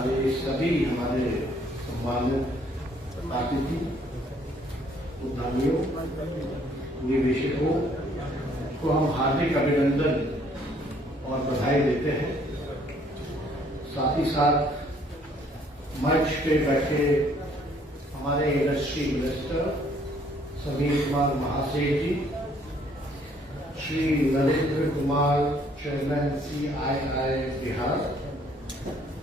हमारे सभी हमारे सम्मानित अतिथि, उद्यमियों, निवेशकों को हम हार्दिक अभिनंदन और बधाई देते हैं। साथ ही साथ मंच पे बैठे हमारे industry minister Sameer Kumar Mahaseth ji, Shri Narendra Kumar chairman CII Bihar,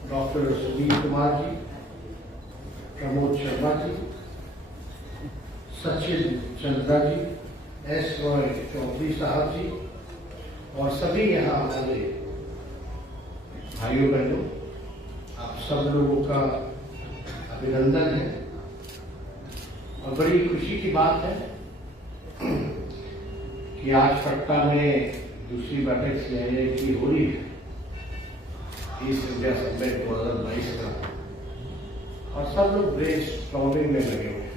doctor Sunil Kumar ji, Pramod Sharma ji, Sachin Chandra ji, S. Roy Chaudhary sahab ji और सभी यहाँ हमारे भाइयों बहनों, आप सब लोगों का अभिनंदन है। और बड़ी खुशी की बात है कि आज पटना में दूसरी बैठक CII की हो रही है, ईस्ट इंडिया समिट 2022 का, और सब लोग ब्रेनस्टॉर्मिंग में लगे हुए हैं।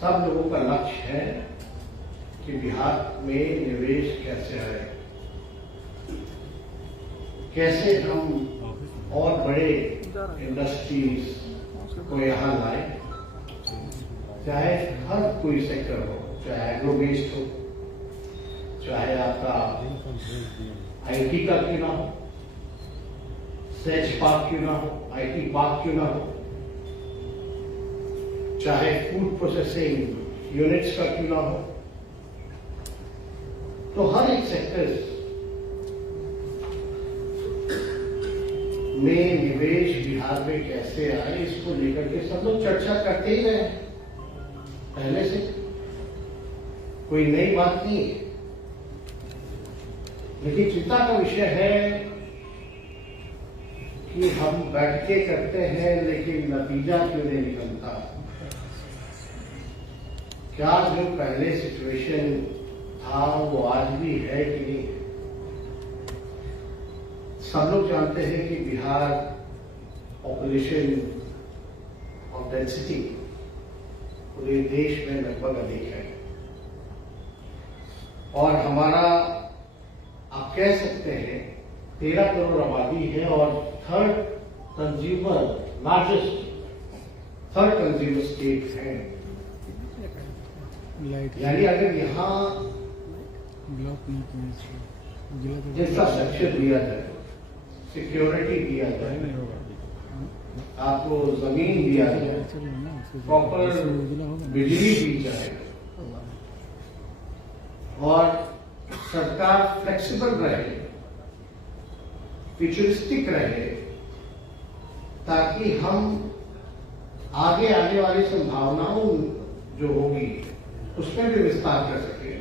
सब लोगों का लक्ष्य है कि बिहार में निवेश कैसे आए, कैसे हम और बड़े इंडस्ट्रीज को यहाँ लाए, चाहे हर कोई सेक्टर हो, चाहे एग्रो बेस्ड हो, चाहे आपका IT का क्यों ना हो, सेज पार्क क्यों ना हो, IT पार्क क्यों ना हो, चाहे फूड प्रोसेसिंग यूनिट्स का क्यों ना हो, तो हर एक सेक्टर में निवेश बिहार में कैसे आए, इसको लेकर के सब लोग चर्चा करते ही रहे पहले से, कोई नई बात नहीं है। लेकिन चिंता का विषय है कि हम बैठ के करते हैं लेकिन नतीजा क्यों नहीं निकलता। क्या जो पहले सिचुएशन था वो आज भी है कि नहीं। सब लोग जानते हैं कि बिहार पॉपुलेशन और डेंसिटी पूरे देश में लगभग अधिक है, और हमारा आप कह सकते हैं 13 करोड़ आबादी है और थर्ड कंज्यूमर स्टेट है। यानी अगर यहाँ इंफ्रास्ट्रक्चर दिया जाए, सिक्योरिटी दिया जाए, आपको जमीन दिया जाए, प्रॉपर बिजली दी जाए और सरकार फ्लेक्सिबल रहे, फ्यूचरिस्टिक रहे, ताकि हम आगे आने वाली संभावनाओं जो होगी उसमें भी विस्तार कर सके,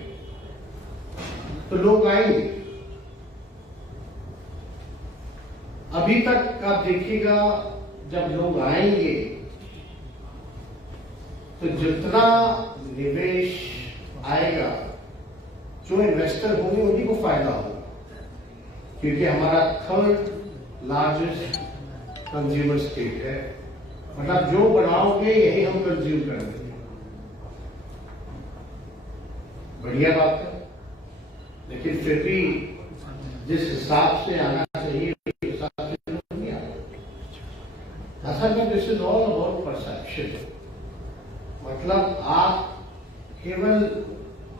तो लोग आएंगे। अभी तक आप देखिएगा जब लोग आएंगे तो जितना निवेश आएगा, जो इन्वेस्टर होंगे उन्हीं को फायदा होगा, क्योंकि हमारा थर्ड लार्जेस्ट कंज्यूमर स्टेट है। मतलब जो बनाओगे यही हम कंज्यूम करेंगे। बढ़िया बात है, लेकिन फिर भी जिस हिसाब से आना चाहिए उस हिसाब से नहीं आ रहा। असल में this is all about perception. मतलब आप केवल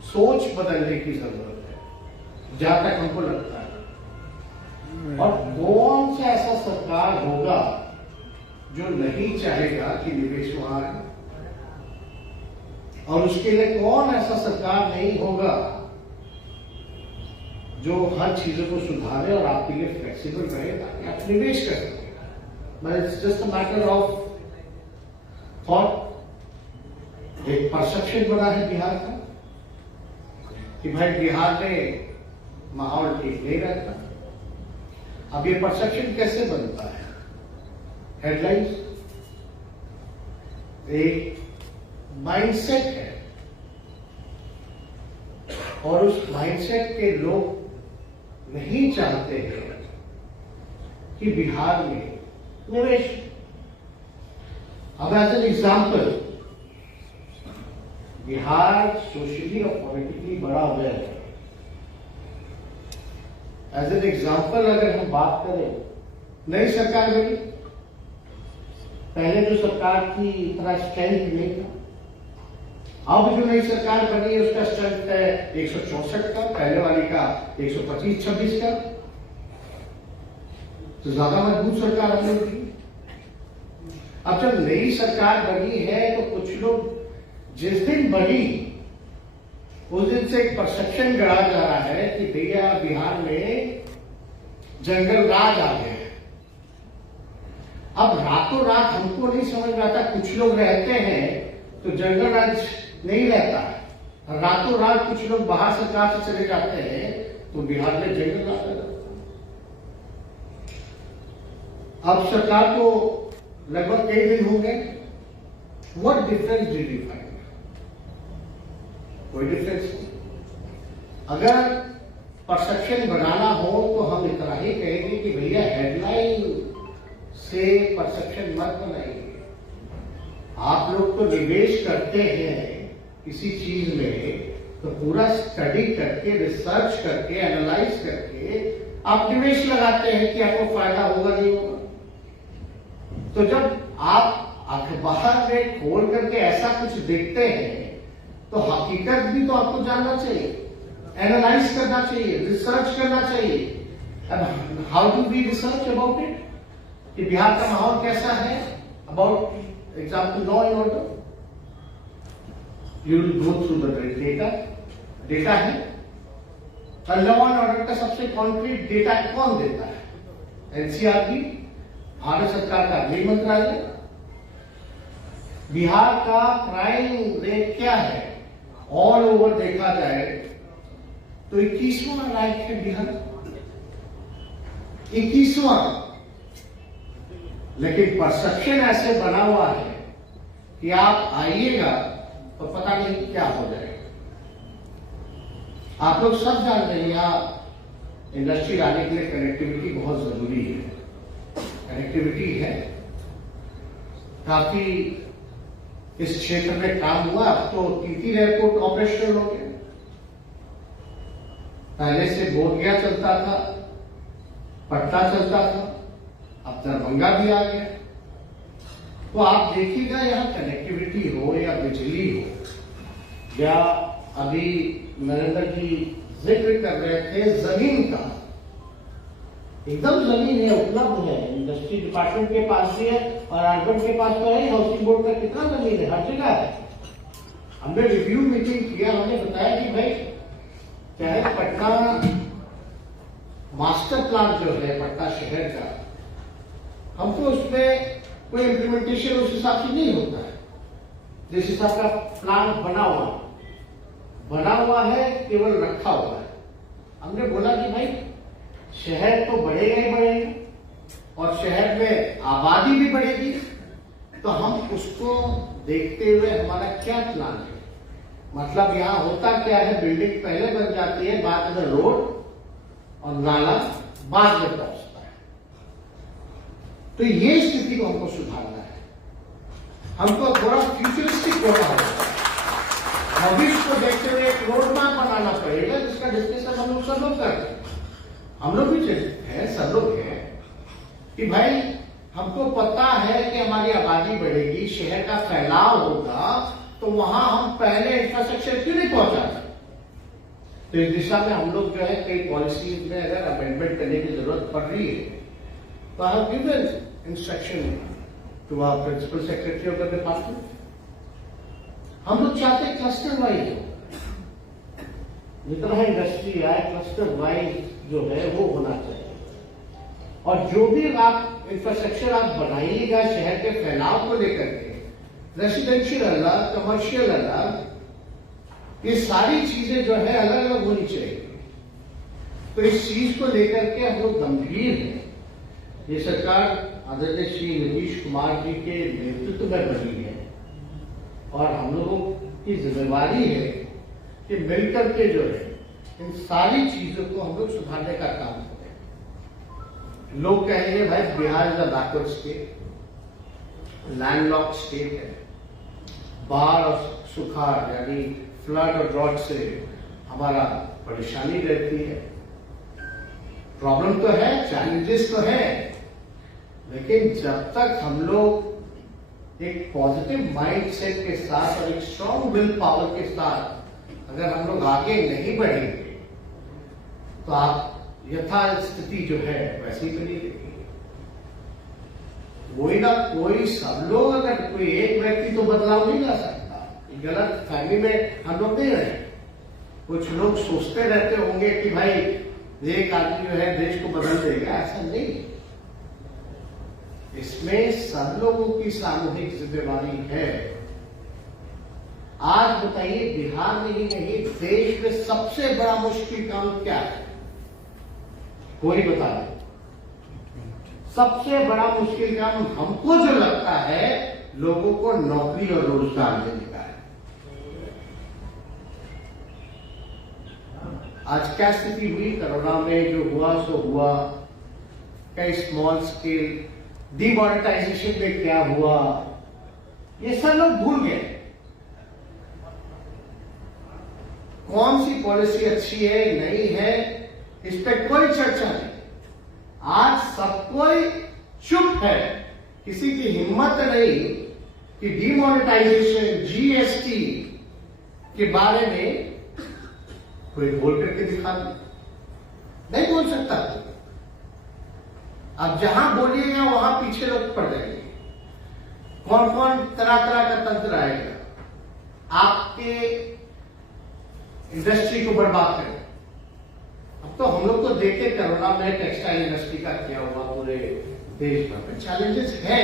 सोच बदलने की जरूरत है, जहां तक हमको लगता है। और कौन सा ऐसा सरकार होगा जो नहीं चाहेगा कि निवेश वहां आए, और उसके लिए कौन ऐसा सरकार नहीं होगा जो हर चीजों को सुधारे और आपके लिए फ्लेक्सिबल रहे ताकि आप निवेश कर सकें। It's just a matter of thought. एक परसेप्शन बना है बिहार का कि भाई बिहार में माहौल ठीक नहीं रहता। अब ये परसेप्शन कैसे बनता है? हेडलाइंस, एक माइंडसेट है, और उस माइंडसेट के लोग नहीं चाहते हैं कि बिहार में निवेश। अब as an example, Bihar socially और पॉलिटिकली बड़ा हुआ है। एज एन एग्जाम्पल अगर हम बात करें नई सरकार बनी, पहले जो सरकार थी इतना स्ट्रेंथ नहीं था। अब जो नई सरकार बनी है उसका स्ट्रेंथ है 164 का, पहले वाली का 125-26 का, तो ज्यादा मजबूत सरकार हमने की। अब जब नई सरकार बनी है तो कुछ लोग जिस दिन बनी उस दिन से एक परसेप्शन गढ़ा जा रहा है कि भैया बिहार में जंगल राज आ गया है। अब रातों रात हमको नहीं समझ में आता, कुछ लोग रहते हैं तो जंगल राज नहीं रहता है, रातों रात कुछ लोग बाहर सरकार से चले जाते हैं तो बिहार में जंगल राज आ जाता है। अब सरकार को लगभग कई दिन हो गए, what difference did you find? कोई डिफरेंस नहीं। अगर परसेप्शन बनाना हो तो हम इतना ही कहेंगे कि भैया हेडलाइन से परसेप्शन मत बनाइए। आप लोग तो निवेश करते हैं किसी चीज में तो पूरा स्टडी करके, रिसर्च करके, एनालाइज करके आप निवेश लगाते हैं कि आपको फायदा होगा नहीं होगा। तो जब आप अखबार में खोल करके ऐसा कुछ देखते हैं तो हकीकत भी तो आपको जानना चाहिए, एनालाइज करना चाहिए, रिसर्च करना चाहिए। अब how do we research about it कि बिहार का माहौल कैसा है, about example law and order, you will go through the data. Data है और लॉ एंड ऑर्डर का सबसे कॉन्क्रीट डेटा कौन देता है? एनसीआरबी, भारत सरकार का गृह मंत्रालय। बिहार का क्राइम रेट क्या है ऑल ओवर देखा जाए तो 21वां रैंक है बिहार, 21वां। लेकिन परसेप्शन ऐसे बना हुआ है कि आप आइएगा तो पता नहीं क्या हो जाएगा। आप लोग सब जान रहे हैं यहां इंडस्ट्री लाने के लिए कनेक्टिविटी बहुत जरूरी है। कनेक्टिविटी है, काफी इस क्षेत्र में काम हुआ। अब तो 3 एयरपोर्ट ऑपरेशनल हो गए। पहले से बोधगया चलता था, पटना चलता था, अब दरभंगा भी आ गया। तो आप देखिएगा यहाँ कनेक्टिविटी हो या बिजली हो या अभी नरेंद्र जी जिक्र कर रहे थे जमीन का, एकदम जमीन है, उपलब्ध है, इंडस्ट्री डिपार्टमेंट के पास भी है और अर्बन के पास तो है, हाउसिंग बोर्ड का कितना जमीन है, हर जगह है। हमने रिव्यू मीटिंग किया, हमने बताया कि भाई चाहे पटना मास्टर प्लान जो है पटना शहर का, हमको उसमें कोई इम्प्लीमेंटेशन उस हिसाब से नहीं होता है जिस हिसाब का प्लान बना हुआ है, केवल रखा हुआ है। हमने बोला कि भाई शहर तो बढ़ेगा ही बढ़ेगा और शहर में आबादी भी बढ़ेगी, तो हम उसको देखते हुए हमारा क्या प्लान है। मतलब यहाँ होता क्या है, बिल्डिंग पहले बन जाती है, बाद में रोड और नाला बाद में पहुंचता है। तो ये स्थिति को हमको सुधारना है, हमको थोड़ा फ्यूचरिस्टिक होना होगा, भविष्य को देखते हुए एक रोड मैप बनाना पड़ेगा जिसका डिस्कशन हम लोग सब लोग करते हैं। हम लोग भी हैं, सब लोग हैं कि भाई हमको पता है कि हमारी आबादी बढ़ेगी, शहर का फैलाव होगा, तो वहां हम पहले इंफ्रास्ट्रक्चर क्यों नहीं पहुंचाते। तो इस दिशा में हम लोग जो है कई पॉलिसीज में अगर अमेंडमेंट करने की जरूरत पड़ रही है तो I have given instruction to our principal secretary of the department. हम लोग चाहते हैं क्लस्टर वाइज हो, जितना इंडस्ट्री आए क्लस्टर वाइज जो है वो होना चाहिए। और जो भी आप इंफ्रास्ट्रक्चर आप बनाइएगा शहर के फैलाव को लेकर के, रेसिडेंशियल अलग, कमर्शियल अलग, ये सारी चीजें जो है अलग अलग होनी चाहिए। तो इस चीज को लेकर के हम लोग गंभीर हैं। ये सरकार आदरणीय श्री नीतीश कुमार जी के नेतृत्व में बनी है और हम लोगों की जिम्मेवारी है कि मिलकर के जो है इन सारी चीजों को हम लोग सुधारने का काम करें। लोग कहेंगे भाई Bihar is a backward state, landlocked state है, बाढ़ और सुखाड़ यानी फ्लड और ड्रॉट से हमारा परेशानी रहती है। प्रॉब्लम तो है, चैलेंजेस तो है, लेकिन जब तक हम लोग एक पॉजिटिव माइंडसेट के साथ और एक स्ट्रॉन्ग विल पावर के साथ अगर हम लोग आगे नहीं बढ़ेंगे तो आप यथा स्थिति जो है वैसी बनी रहेगी। कोई ना कोई, सब लोग, अगर कोई एक व्यक्ति तो बदलाव नहीं ला सकता। गलत फहमी में हम लोग नहीं रहे। कुछ लोग सोचते रहते होंगे कि भाई एक आदमी जो है देश को बदल देगा, ऐसा नहीं। इसमें सब लोगों की सामूहिक जिम्मेवारी है। आज बताइए, बिहार में ही नहीं देश में सबसे बड़ा मुश्किल काम क्या है? कोई बता दे। सबसे बड़ा मुश्किल काम हमको जो लगता है, लोगों को नौकरी और रोजगार देने का है। आज क्या स्थिति हुई? कोरोना में जो हुआ सो हुआ। कई स्मॉल स्केल डिमोनेटाइजेशन में क्या हुआ, ये सब लोग भूल गए। कौन सी पॉलिसी अच्छी है, नहीं है, इस पे कोई चर्चा नहीं। आज सब कोई चुप है। किसी की हिम्मत नहीं कि डिमोनेटाइजेशन, जीएसटी के बारे में कोई बोल करके दिखा दे। नहीं बोल सकता। अब जहां बोलिएगा वहां पीछे लोग पड़ जाएंगे। कौन कौन तरह तरह का तंत्र आएगा आपके इंडस्ट्री को बर्बाद करें। अब तो हम लोग तो देखे कोरोना में टेक्सटाइल इंडस्ट्री का क्या हुआ पूरे देश भर में। चैलेंजेस है।